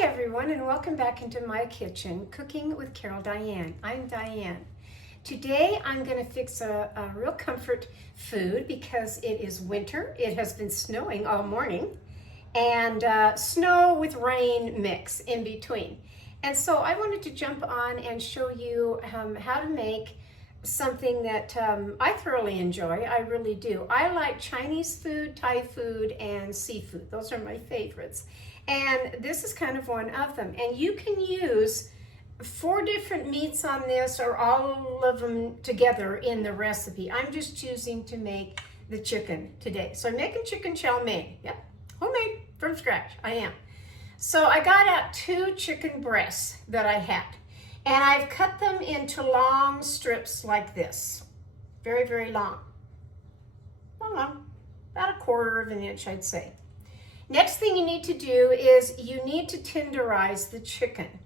Hi everyone, and welcome back into my kitchen, Cooking with Carol Diane. I'm Diane. Today I'm going to fix a real comfort food because it is winter. It has been snowing all morning, and snow with rain mix in between. And so I wanted to jump on and show you how to make something that I thoroughly enjoy. I really do. I like Chinese food, Thai food, and seafood. Those are my favorites. And this is kind of one of them. And you can use 4 different meats on this or all of them together in the recipe. I'm just choosing to make the chicken today. So I'm making chicken chow mein. Yep, homemade from scratch, I am. So I got out 2 chicken breasts that I had. And I've cut them into long strips like this. Very, very long. Well, about 1/4 of an inch, I'd say. Next thing you need to do is you need to tenderize the chicken.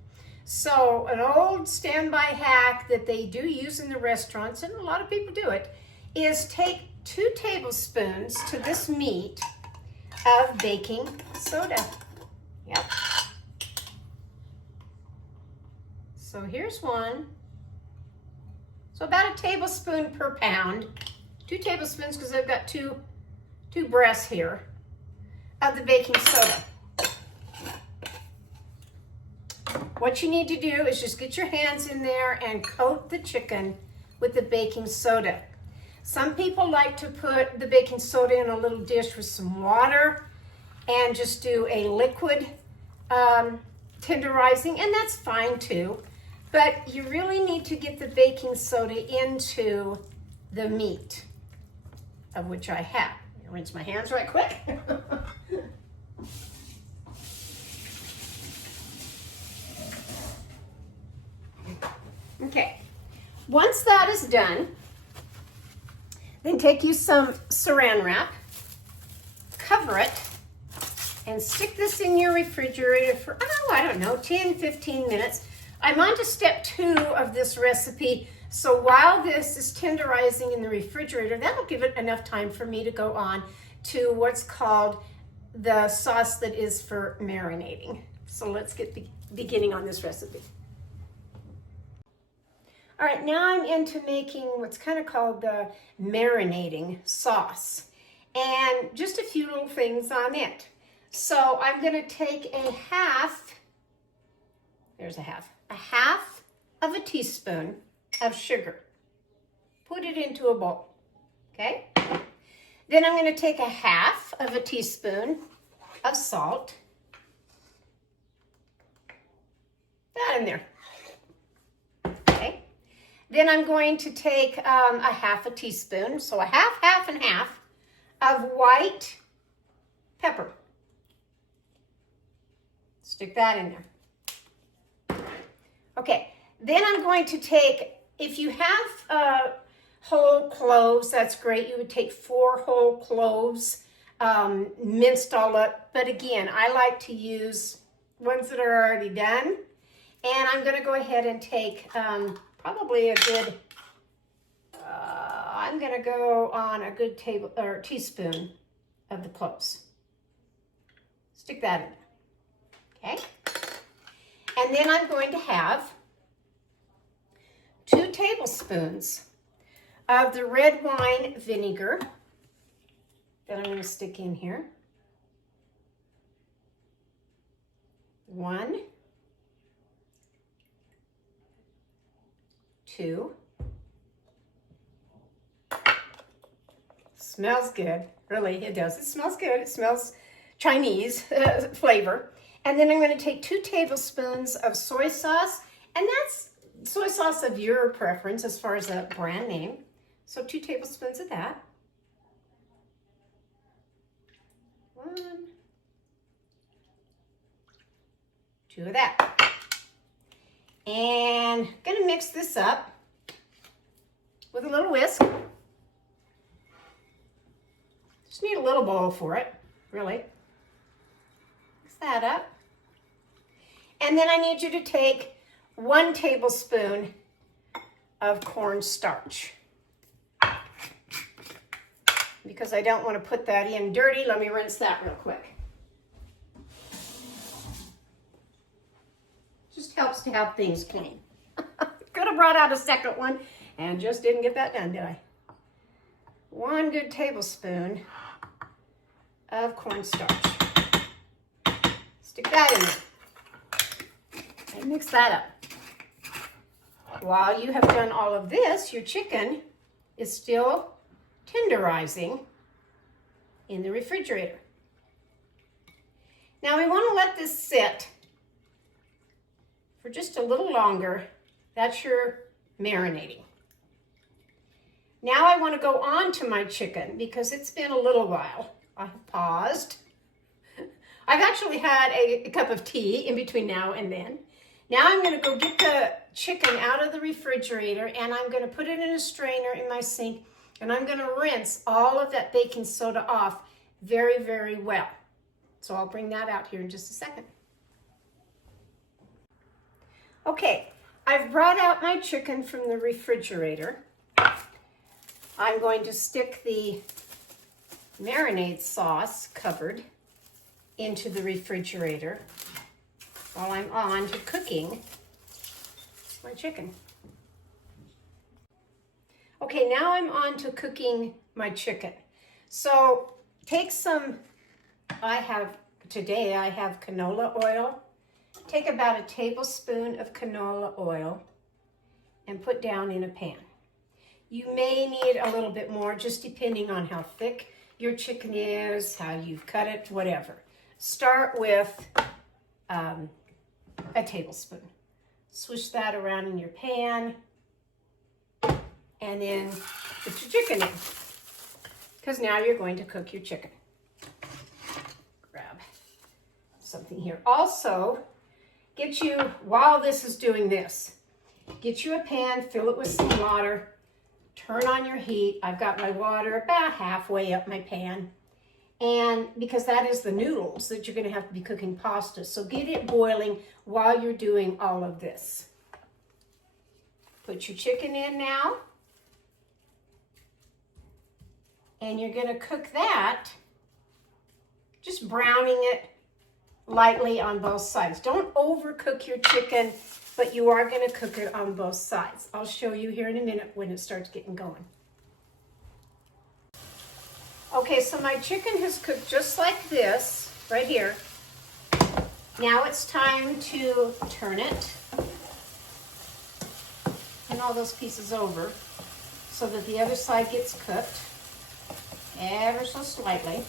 So an old standby hack that they do use in the restaurants, and a lot of people do it, is take 2 tablespoons to this meat of baking soda. Yep. So here's one. So about 1 tablespoon per pound. 2 tablespoons because I've got two breasts here of the baking soda. What you need to do is just get your hands in there and coat the chicken with the baking soda. Some people like to put the baking soda in a little dish with some water and just do a liquid tenderizing, and that's fine too. But you really need to get the baking soda into the meat, of which I have. Rinse my hands right quick. Okay, once that is done, then take you some saran wrap, cover it, and stick this in your refrigerator for, I don't know, 10, 15 minutes. I'm on to step 2 of this recipe, so while this is tenderizing in the refrigerator, that'll give it enough time for me to go on to what's called the sauce that is for marinating. So let's get beginning on this recipe. All right, now I'm into making what's kind of called the marinating sauce, and just a few little things on it. So I'm going to take a half of a teaspoon of sugar. Put it into a bowl, okay? Then I'm going to take a half of a teaspoon of salt. That in there. Okay. Then I'm going to take a half a teaspoon, so a half, and half of white pepper. Stick that in there. Okay, then I'm going to take, if you have whole cloves, that's great. You would take 4 whole cloves, minced all up. But again, I like to use ones that are already done. And I'm going to go ahead and take probably a good, I'm going to go on a good teaspoon of the cloves. Stick that in. Okay? And then I'm going to have 2 tablespoons of the red wine vinegar that I'm going to stick in here. 1, 2. Smells good. Really, it does. It smells good. It smells Chinese flavor. And then I'm going to take 2 tablespoons of soy sauce, and that's soy sauce of your preference as far as a brand name. So 2 tablespoons of that. 1, 2 of that. And I'm going to mix this up with a little whisk. Just need a little bowl for it, really. Mix that up. And then I need you to take 1 tablespoon of cornstarch. Because I don't want to put that in dirty, let me rinse that real quick. loves to have things clean. Could have brought out a second one and just didn't get that done, did I? 1 good tablespoon of cornstarch. Stick that in there and mix that up. While you have done all of this, your chicken is still tenderizing in the refrigerator. Now we want to let this sit for just a little longer. That's your marinating. Now I want to go on to my chicken because it's been a little while. I've paused. I've actually had a cup of tea in between now and then. Now I'm going to go get the chicken out of the refrigerator and I'm going to put it in a strainer in my sink and I'm going to rinse all of that baking soda off very, very well. So I'll bring that out here in just a second. Okay, I've brought out my chicken from the refrigerator. I'm going to stick the marinade sauce covered into the refrigerator while I'm on to cooking my chicken. Okay, now I'm on to cooking my chicken. So take some, today I have canola oil. Take about a tablespoon of canola oil and put down in a pan. You may need a little bit more, just depending on how thick your chicken is, how you've cut it, whatever. Start with a tablespoon. Swish that around in your pan and then put your chicken in, because now you're going to cook your chicken. Grab something here. Also, while this is doing this, get you a pan, fill it with some water, turn on your heat. I've got my water about halfway up my pan. And because that is the noodles that you're going to have to be cooking pasta. So get it boiling while you're doing all of this. Put your chicken in now. And you're going to cook that, just browning it lightly on both sides. Don't overcook your chicken, but you are going to cook it on both sides. I'll show you here in a minute when it starts getting going. Okay, so my chicken has cooked just like this, right here. Now it's time to turn it and all those pieces over so that the other side gets cooked ever so slightly.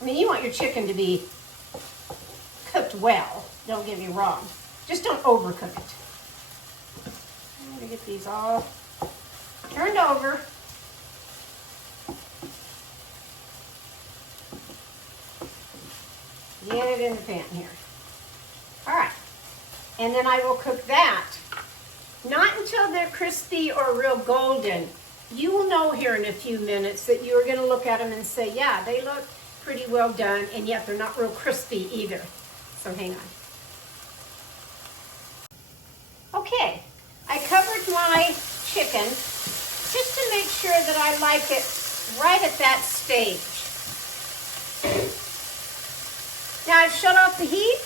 I mean, you want your chicken to be cooked well, don't get me wrong. Just don't overcook it. I'm going to get these all turned over. Get it in the pan here. All right. And then I will cook that. Not until they're crispy or real golden. You will know here in a few minutes that you are going to look at them and say, yeah, they look pretty well done, and yet they're not real crispy either. So hang on. Okay, I covered my chicken just to make sure that I like it right at that stage. Now I've shut off the heat,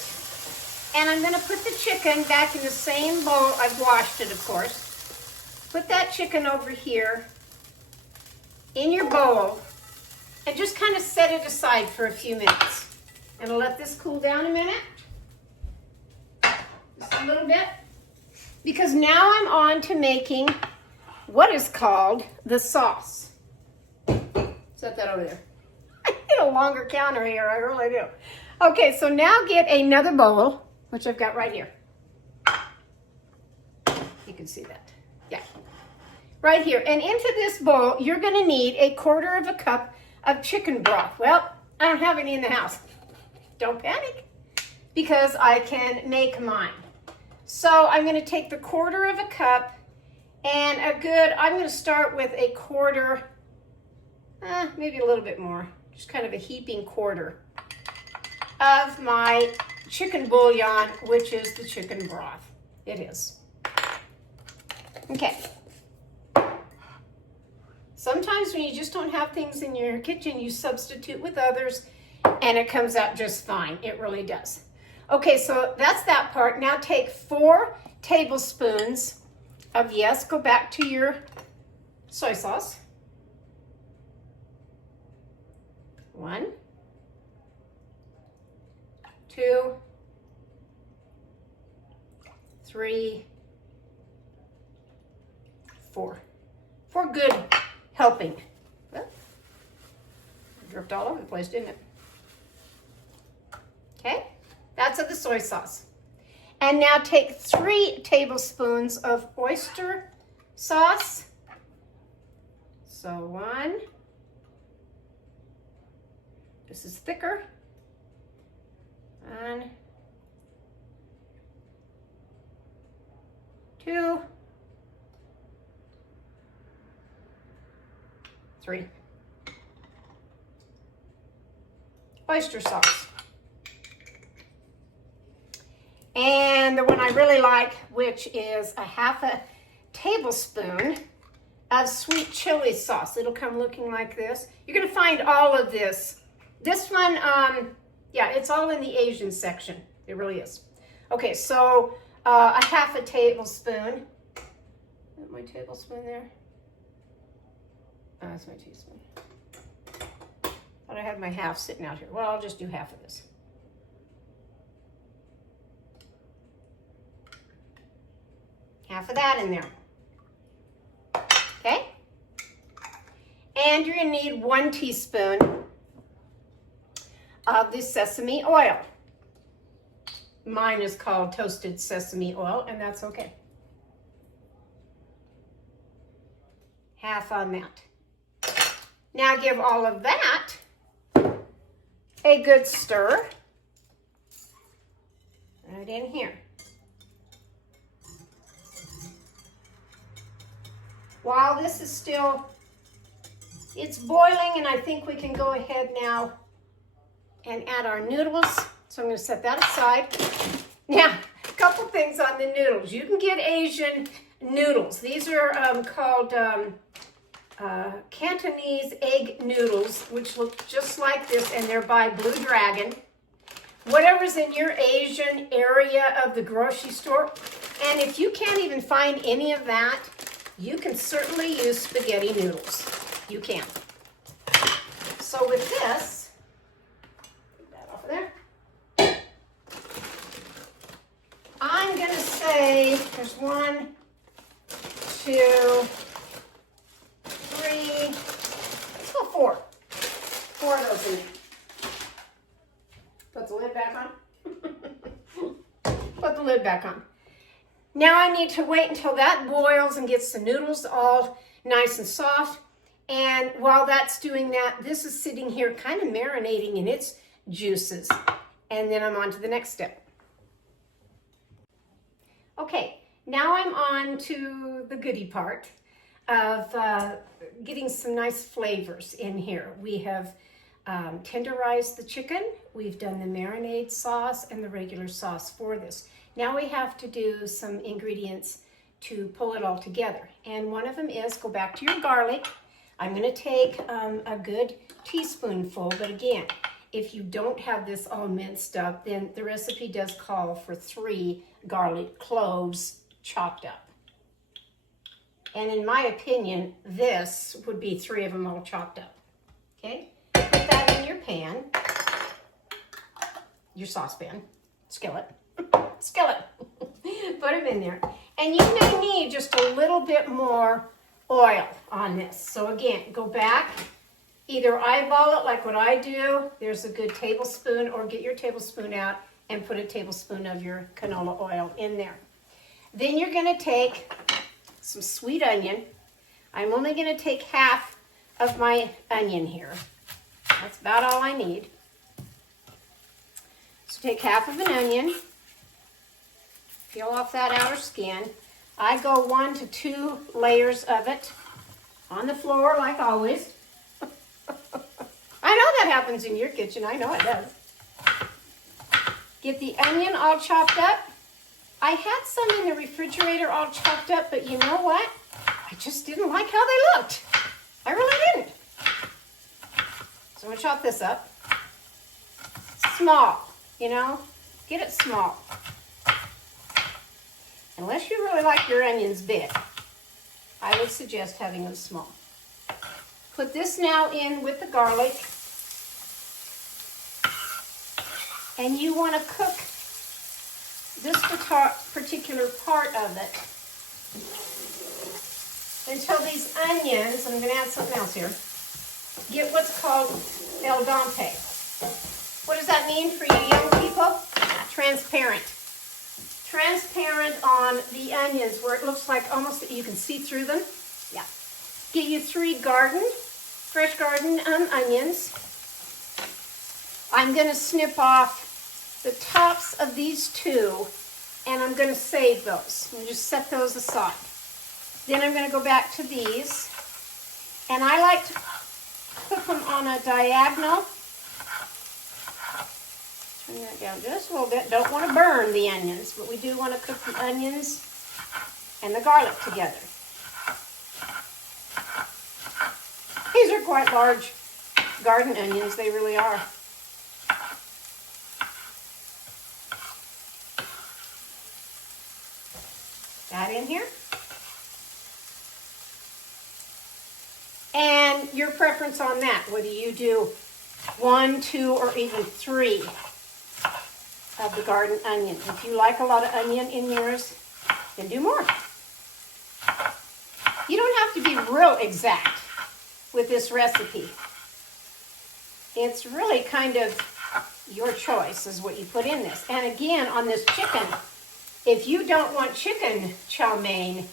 and I'm going to put the chicken back in the same bowl. I've washed it, of course. Put that chicken over here in your bowl and just kind of set it aside for a few minutes. And I'll let this cool down a minute. Just a little bit. Because now I'm on to making what is called the sauce. Set that over there. I need a longer counter here, I really do. Okay, so now get another bowl, which I've got right here. You can see that. Yeah. Right here. And into this bowl, you're going to need 1/4 cup of chicken broth. Well, I don't have any in the house. Don't panic, because I can make mine. So I'm going to take the 1/4 cup and I'm going to start with 1/4, maybe a little bit more, just kind of a heaping 1/4 of my chicken bouillon, which is the chicken broth. It is. Okay. Sometimes when you just don't have things in your kitchen, you substitute with others. and it comes out just fine. It really does. Okay, so that's that part. Now take 4 tablespoons of, yes, go back to your soy sauce. 1, 2, 3, 4. 4 good helping. Well, it dripped all over the place, didn't it? Okay, that's of the soy sauce. And now take 3 tablespoons of oyster sauce. So 1. This is thicker. 1, 2, 3. Oyster sauce. And the one I really like, which is a 1/2 tablespoon of sweet chili sauce. It'll come looking like this. You're gonna find all of this. This one, yeah, it's all in the Asian section. It really is. Okay, so a 1/2 tablespoon. Is my tablespoon there? Oh, that's my teaspoon. Thought I had my 1/2 sitting out here. Well, I'll just do 1/2 of this. Half of that in there. Okay? And you're gonna need 1 teaspoon of the sesame oil. Mine is called toasted sesame oil, and that's okay. 1/2 on that. Now give all of that a good stir right in here. While this is still, it's boiling, and I think we can go ahead now and add our noodles. So I'm going to set that aside. Now, a couple things on the noodles. You can get Asian noodles. These are called Cantonese egg noodles, which look just like this, and they're by Blue Dragon. Whatever's in your Asian area of the grocery store. And if you can't even find any of that, you can certainly use spaghetti noodles. You can. So with this, put that off of there. I'm going to say there's 1, 2, 3, let's go 4. 4 of those in there. Put the lid back on. Put the lid back on. Now I need to wait until that boils and gets the noodles all nice and soft. And while that's doing that, this is sitting here kind of marinating in its juices. And then I'm on to the next step. Okay, now I'm on to the goodie part of getting some nice flavors in here. We have tenderized the chicken. We've done the marinade sauce and the regular sauce for this. Now we have to do some ingredients to pull it all together. And one of them is, go back to your garlic. I'm going to take a good teaspoonful, but again, if you don't have this all minced up, then the recipe does call for 3 garlic cloves chopped up. And in my opinion, this would be 3 of them all chopped up. Okay? Put that in your pan, your saucepan, skillet. Skillet. Put them in there. And you may need just a little bit more oil on this. So again, go back, either eyeball it like what I do. There's a good tablespoon, or get your tablespoon out and put a tablespoon of your canola oil in there. Then you're going to take some sweet onion. I'm only going to take 1/2 of my onion here. That's about all I need. So take 1/2 of an onion. Peel off that outer skin. I go 1 to 2 layers of it on the floor, like always. I know that happens in your kitchen. I know it does. Get the onion all chopped up. I had some in the refrigerator all chopped up, but you know what? I just didn't like how they looked. I really didn't. So I'm going to chop this up. small, you know? Get it small. Unless you really like your onions big, I would suggest having them small. Put this now in with the garlic. And you want to cook this particular part of it until these onions, I'm going to add something else here, get what's called el dente. What does that mean for you young people? Transparent. Transparent on the onions where it looks like almost you can see through them. Yeah. Get you 3 fresh garden onions. I'm going to snip off the tops of these 2, and I'm going to save those. I'm going to just set those aside. Then I'm going to go back to these, and I like to cook them on a diagonal. Turn that down just a little bit. Don't want to burn the onions, but we do want to cook the onions and the garlic together. These are quite large garden onions, they really are. That in here. And your preference on that, whether you do 1, 2, or even 3 of the garden onions. If you like a lot of onion in yours, then do more. You don't have to be real exact with this recipe. It's really kind of your choice is what you put in this. And again, on this chicken, if you don't want chicken chow mein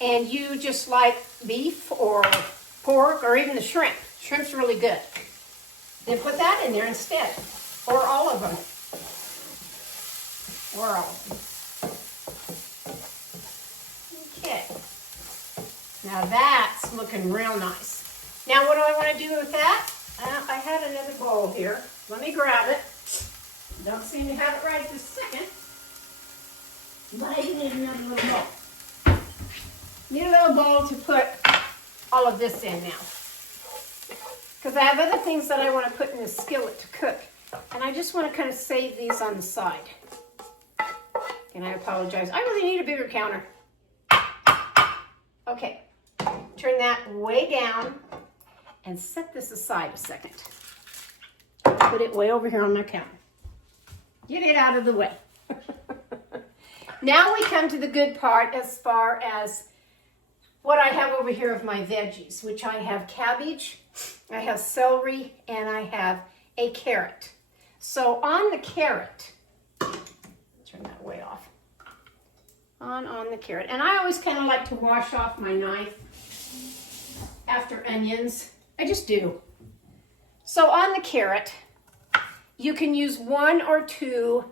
and you just like beef or pork or even the shrimp, shrimp's really good, then put that in there instead, or all of them, or all of them. Okay, now that's looking real nice. Now what do I want to do with that? I had another bowl here. Let me grab it. Don't seem to have it right this second. But I need another little bowl. Need a little bowl to put all of this in now. Because I have other things that I want to put in the skillet to cook. And I just want to kind of save these on the side. And I apologize. I really need a bigger counter. Okay. Turn that way down and set this aside a second. Put it way over here on my counter. Get it out of the way. Now we come to the good part as far as what I have over here of my veggies, which I have cabbage, I have celery, and I have a carrot. So on the carrot, turn that way off. On the carrot. And I always kind of like to wash off my knife after onions. I just do. So on the carrot, you can use 1 or 2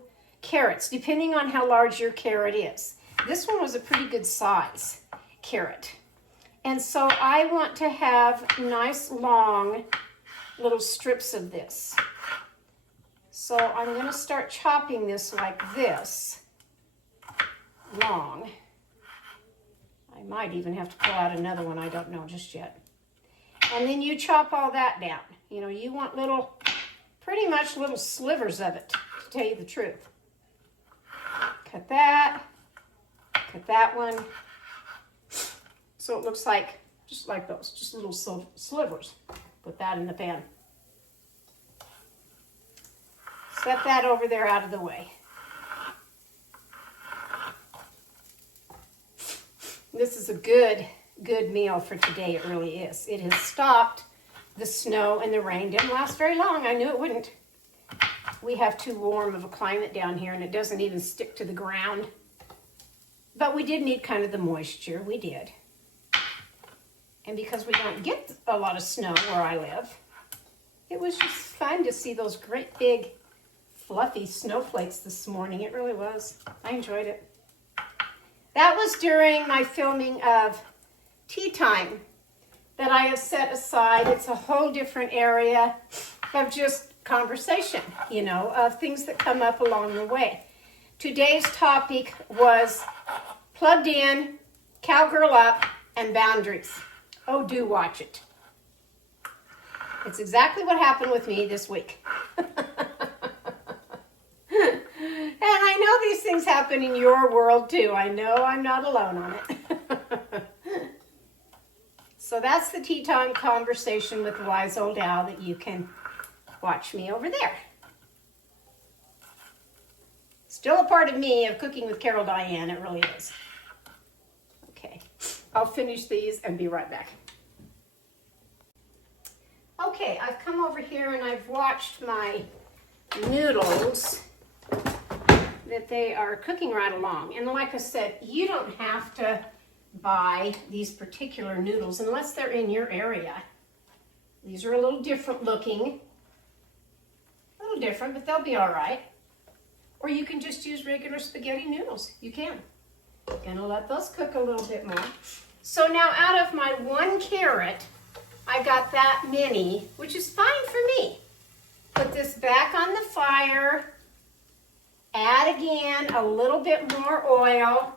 carrots, depending on how large your carrot is. This one was a pretty good size carrot. And so I want to have nice long little strips of this. So I'm going to start chopping this like this, long. I might even have to pull out another one, I don't know just yet. And then you chop all that down. You know, you want little, pretty much little slivers of it, to tell you the truth. Cut that one. So it looks like, just like those, just little slivers. Put that in the pan. Set that over there out of the way. This is a good meal for today, it really is. It has stopped the snow and the rain. Didn't last very long, I knew it wouldn't. We have too warm of a climate down here and it doesn't even stick to the ground. But we did need kind of the moisture, we did. And because we don't get a lot of snow where I live, it was just fun to see those great big fluffy snowflakes this morning. It really was. I enjoyed it. That was during my filming of Tea Time that I have set aside. It's a whole different area of just conversation, you know, of things that come up along the way. Today's topic was plugged in, cowgirl up, and boundaries. Oh, do watch it. It's exactly what happened with me this week. I know these things happen in your world too. I know I'm not alone on it. So that's the tea time conversation with the wise old owl that you can watch me over there. Still a part of me of cooking with Carol Diane, it really is. Okay, I'll finish these and be right back. Okay, I've come over here and I've watched my noodles that they are cooking right along. And like I said, you don't have to buy these particular noodles unless they're in your area. These are a little different looking. A little different, but they'll be all right. Or you can just use regular spaghetti noodles. You can. Gonna let those cook a little bit more. So now out of my 1 carrot, I got that many, which is fine for me. Put this back on the fire. Add again a little bit more oil.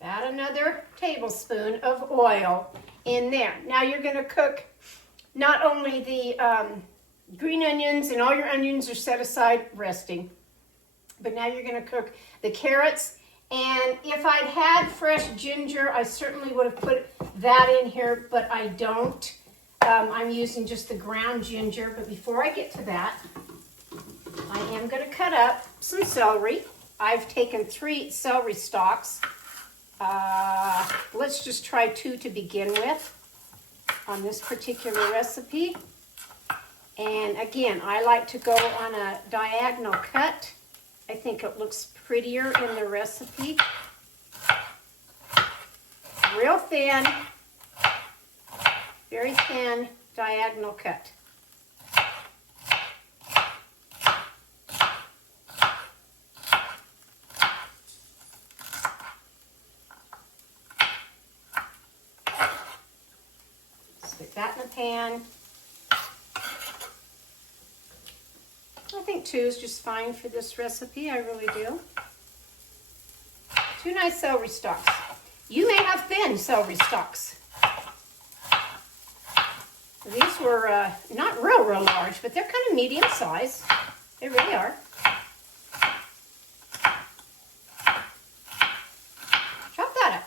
Add another tablespoon of oil in there. Now you're going to cook not only the green onions, and all your onions are set aside resting, but now you're going to cook the carrots. And if I'd had fresh ginger, I certainly would have put that in here, but I don't. I'm using just the ground ginger. But before I get to that, I am going to cut up some celery. I've taken 3 celery stalks. Let's just try 2 to begin with on this particular recipe. And again, I like to go on a diagonal cut. I think it looks prettier in the recipe. Real thin, very thin diagonal cut. Stick that in the pan. I think 2 is just fine for this recipe. I really do. 2 nice celery stalks. You may have thin celery stalks. These were not real large, but they're kind of medium size. They really are. Chop that up.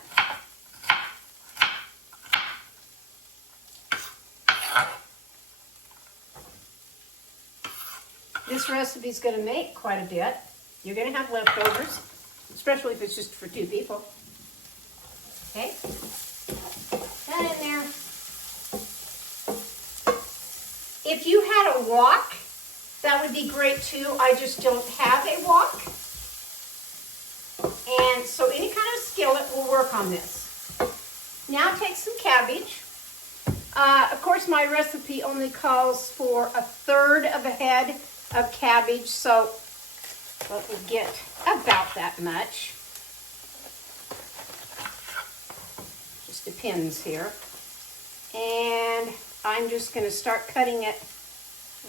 This recipe is going to make quite a bit. You're going to have leftovers, especially if it's just for 2 people. Okay, that in there. If you had a wok, that would be great too. I just don't have a wok. And so any kind of skillet will work on this. Now take some cabbage. Of course, my recipe only calls for 1/3 of a head of cabbage, so let me get about that much. Just depends here. And I'm just going to start cutting it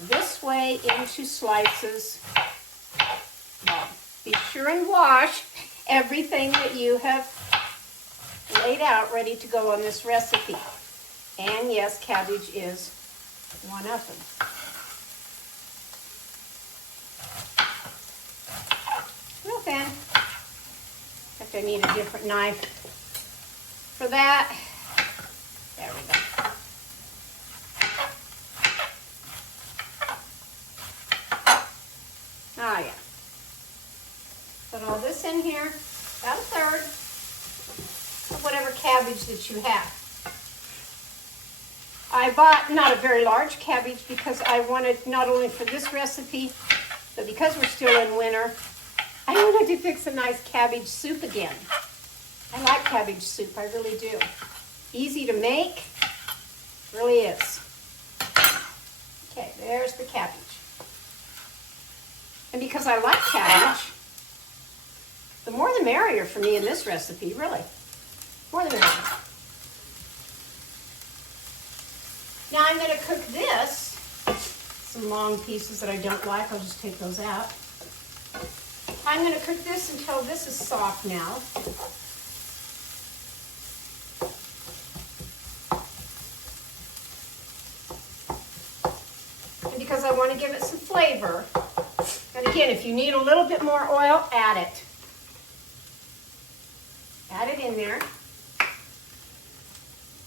this way into slices. Well, be sure and wash everything that you have laid out ready to go on this recipe. And yes, cabbage is one of them. Real thin. In fact, I need a different knife for that. There we go. Ah, yeah. Put all this in here, about 1/3 of whatever cabbage that you have. I bought not a very large cabbage because I wanted, not only for this recipe, but because we're still in winter, I wanted to fix a nice cabbage soup again. I like cabbage soup, I really do. Easy to make, really is. Okay, there's the cabbage. And because I like cabbage, the more the merrier for me in this recipe, really. More the merrier. Now I'm going to cook this. Some long pieces that I don't like, I'll just take those out. I'm going to cook this until this is soft now. And because I want to give it some flavor, I'm But again, if you need a little bit more oil, add it. Add it in there.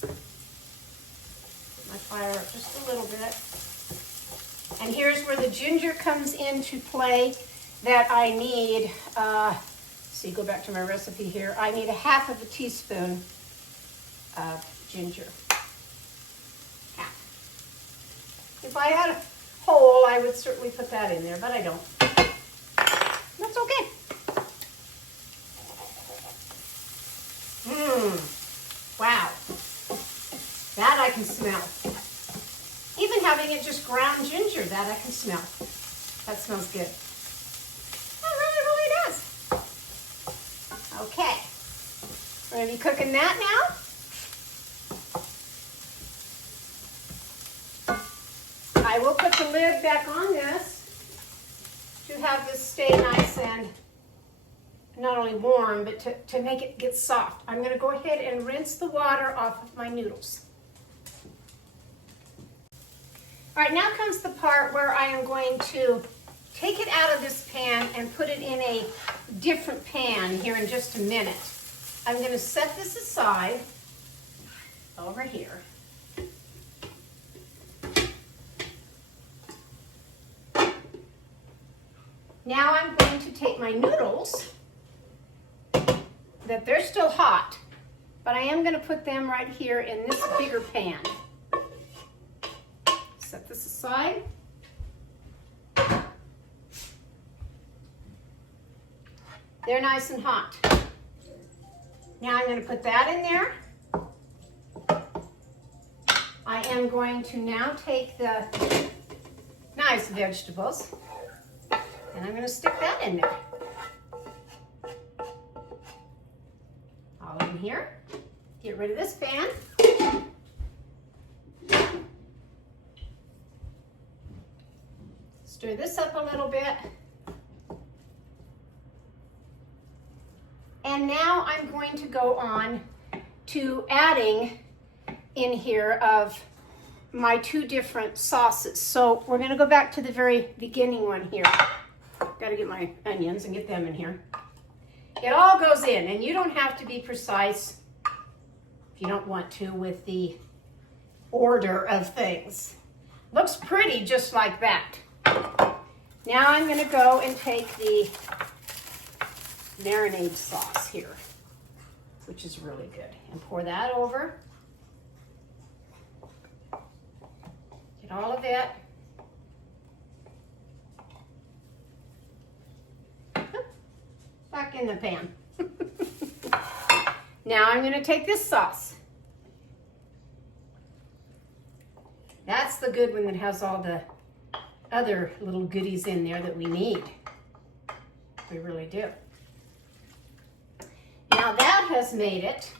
Put my fire up just a little bit. And here's where the ginger comes into play that I need. See, go back to my recipe here. I need 1/2 teaspoon of ginger. Half. If I had a whole, I would certainly put that in there, but I don't. That's okay. Wow. That I can smell. Even having it just ground ginger, that I can smell. That smells good. That really does. Okay. We're going to be cooking that now. I will put the lid back on this to have this stay nice and not only warm, but to make it get soft. I'm going to go ahead and rinse the water off of my noodles. All right, now comes the part where I am going to take it out of this pan and put it in a different pan here in just a minute. I'm going to set this aside over here. Now I'm going to take my noodles, that they're still hot, but I am going to put them right here in this bigger pan. Set this aside. They're nice and hot. Now I'm going to put that in there. I am going to now take the nice vegetables and I'm going to stick that in there. All in here. Get rid of this pan. Stir this up a little bit. And now I'm going to go on to adding in here of my 2 different sauces. So we're going to go back to the very beginning one here. Got to get my onions and get them in here. It all goes in, and you don't have to be precise if you don't want to with the order of things. Looks pretty just like that. Now I'm going to go and take the marinade sauce here, which is really good, and pour that over. Get all of it. Back in the pan. Now I'm going to take this sauce. That's the good one that has all the other little goodies in there that we need. We really do. Now that has made it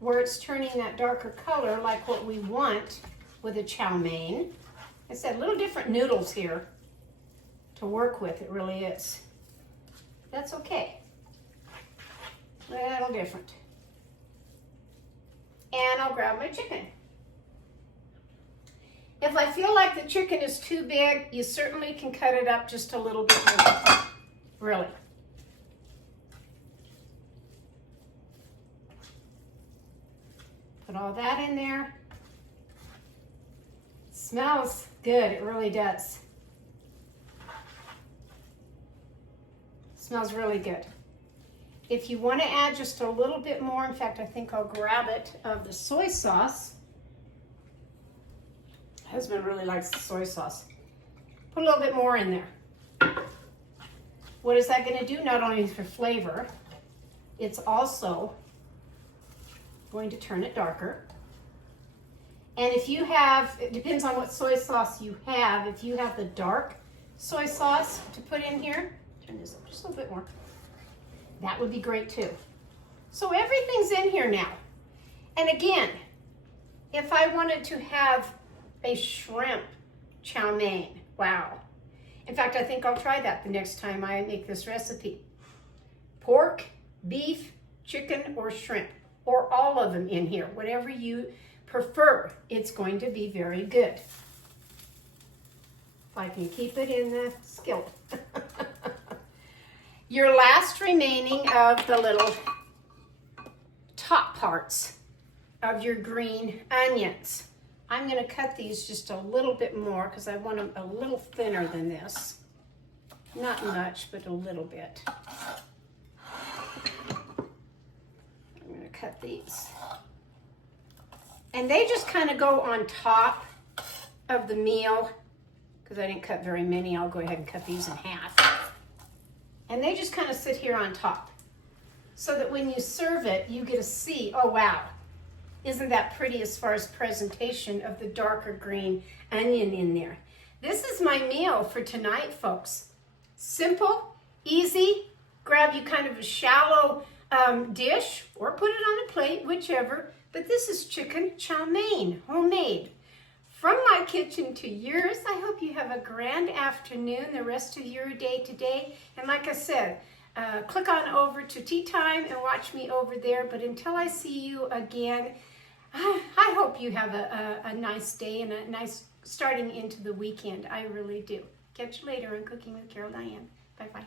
where it's turning that darker color like what we want with a chow mein. I said, little different noodles here to work with, it really is. That's okay. A little different. And I'll grab my chicken. If I feel like the chicken is too big, you certainly can cut it up just a little bit more. Really. Put all that in there. Smells good, it really does. Smells really good. If you want to add just a little bit more, in fact, I think I'll grab it, of the soy sauce. My husband really likes the soy sauce. Put a little bit more in there. What is that going to do? Not only for flavor, it's also going to turn it darker. And if you have, it depends on what soy sauce you have. If you have the dark soy sauce to put in here, turn this up just a little bit more. That would be great too. So everything's in here now. And again, if I wanted to have a shrimp chow mein, wow. In fact, I think I'll try that the next time I make this recipe. Pork, beef, chicken, or shrimp, or all of them in here, whatever you prefer. It's going to be very good. If I can keep it in the skillet. Your last remaining of the little top parts of your green onions. I'm going to cut these just a little bit more because I want them a little thinner than this. Not much, but a little bit. I'm going to cut these. And they just kind of go on top of the meal. Because I didn't cut very many, I'll go ahead and cut these in half. And they just kind of sit here on top. So that when you serve it, you get to see, oh wow, isn't that pretty as far as presentation of the darker green onion in there. This is my meal for tonight, folks. Simple, easy, grab you kind of a shallow dish or put it on a plate, whichever. But this is chicken chow mein, homemade. From my kitchen to yours, I hope you have a grand afternoon, the rest of your day today. And like I said, click on over to Tea Time and watch me over there. But until I see you again, I hope you have a nice day and a nice starting into the weekend. I really do. Catch you later on Cooking with Carol Diane. Bye-bye.